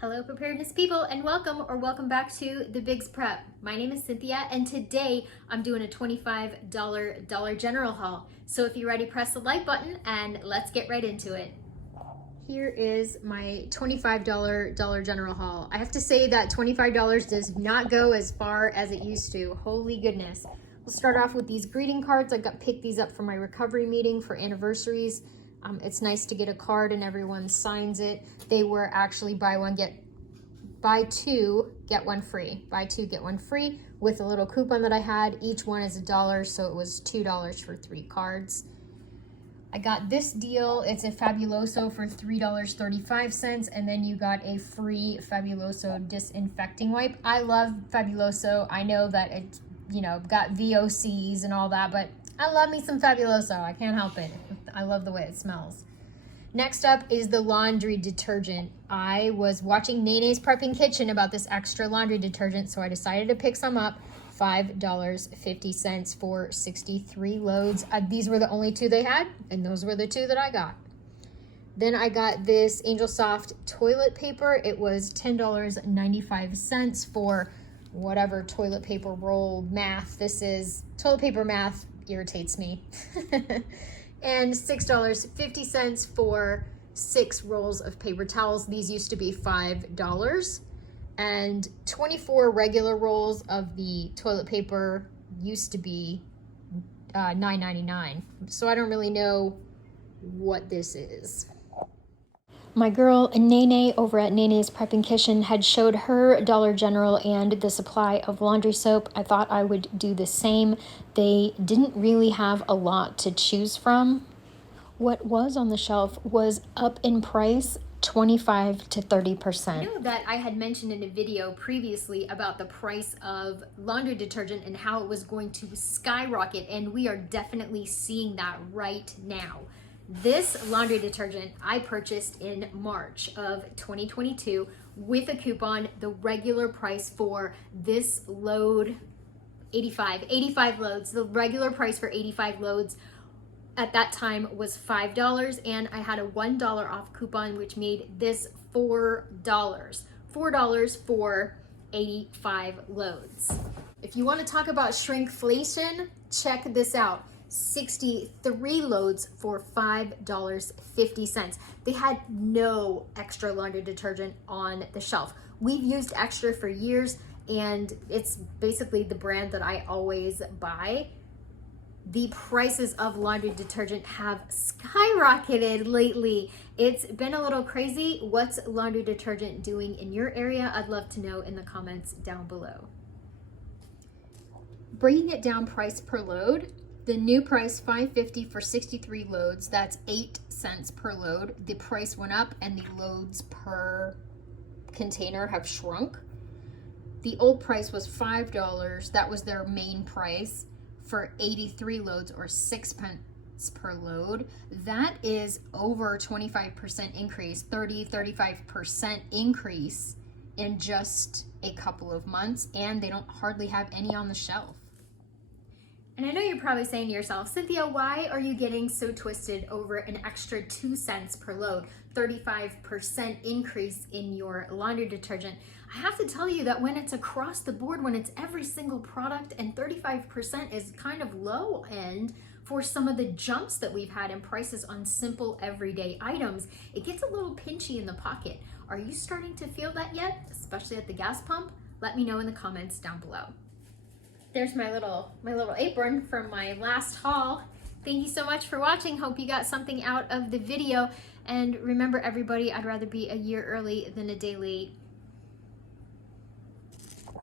Hello preparedness people, and welcome back to the Bigs Prep. My name is Cynthia, and today I'm doing a $25 Dollar General haul. So if you're ready, press the like button and let's get right into it. Here is my $25 Dollar General haul. I have to say that $25 does not go as far as it used to. Holy goodness. We'll start off with these greeting cards. I picked these up for my recovery meeting for anniversaries. It's nice to get a card and everyone signs it. They were actually buy two, get one free. Buy two, get one free with a little coupon that I had. Each one is $1, so it was $2 for 3 cards. I got this deal. It's a Fabuloso for $3.35, and then you got a free Fabuloso disinfecting wipe. I love Fabuloso. I know that it's, got VOCs and all that, but I love me some Fabuloso. I can't help it. I love the way it smells. Next up is the laundry detergent. I was watching Nene's Prepping Kitchen about this Xtra laundry detergent, so I decided to pick some up. $5.50 for 63 loads. These were the only 2 they had, and those were the 2 that I got. Then I got this Angelsoft toilet paper. It was $10.95 for whatever toilet paper roll math this is. Toilet paper math irritates me. And $6.50 for 6 rolls of paper towels. These used to be $5. And 24 regular rolls of the toilet paper used to be $9.99. So I don't really know what this is. My girl Nene over at Nene's Prepping Kitchen had showed her Dollar General and the supply of laundry soap. I thought I would do the same. They didn't really have a lot to choose from. What was on the shelf was up in price 25 to 30%. I know that I had mentioned in a video previously about the price of laundry detergent and how it was going to skyrocket, and we are definitely seeing that right now. This laundry detergent I purchased in March of 2022 with a coupon. The regular price for this load, 85 loads. The regular price for 85 loads at that time was $5, and I had a $1 off coupon, which made this $4. $4 for 85 loads. If you want to talk about shrinkflation, check this out. 63 loads for $5.50. They had no Xtra laundry detergent on the shelf. We've used Xtra for years, and it's basically the brand that I always buy. The prices of laundry detergent have skyrocketed lately. It's been a little crazy. What's laundry detergent doing in your area? I'd love to know in the comments down below. Breaking it down price per load, the new price $5.50 for 63 loads. That's 8 cents per load. The price went up and the loads per container have shrunk. The old price was $5. That was their main price for 83 loads, or 6 cents per load. That is over 25% increase, 35% increase in just a couple of months, and they don't hardly have any on the shelf. And I know you're probably saying to yourself, Cynthia, why are you getting so twisted over an extra 2 cents per load, 35% increase in your laundry detergent? I have to tell you that when it's across the board, when it's every single product, and 35% is kind of low end for some of the jumps that we've had in prices on simple everyday items, it gets a little pinchy in the pocket. Are you starting to feel that yet, especially at the gas pump? Let me know in the comments down below. There's my little apron from my last haul. Thank you so much for watching. Hope you got something out of the video. And remember, everybody, I'd rather be a year early than a day late.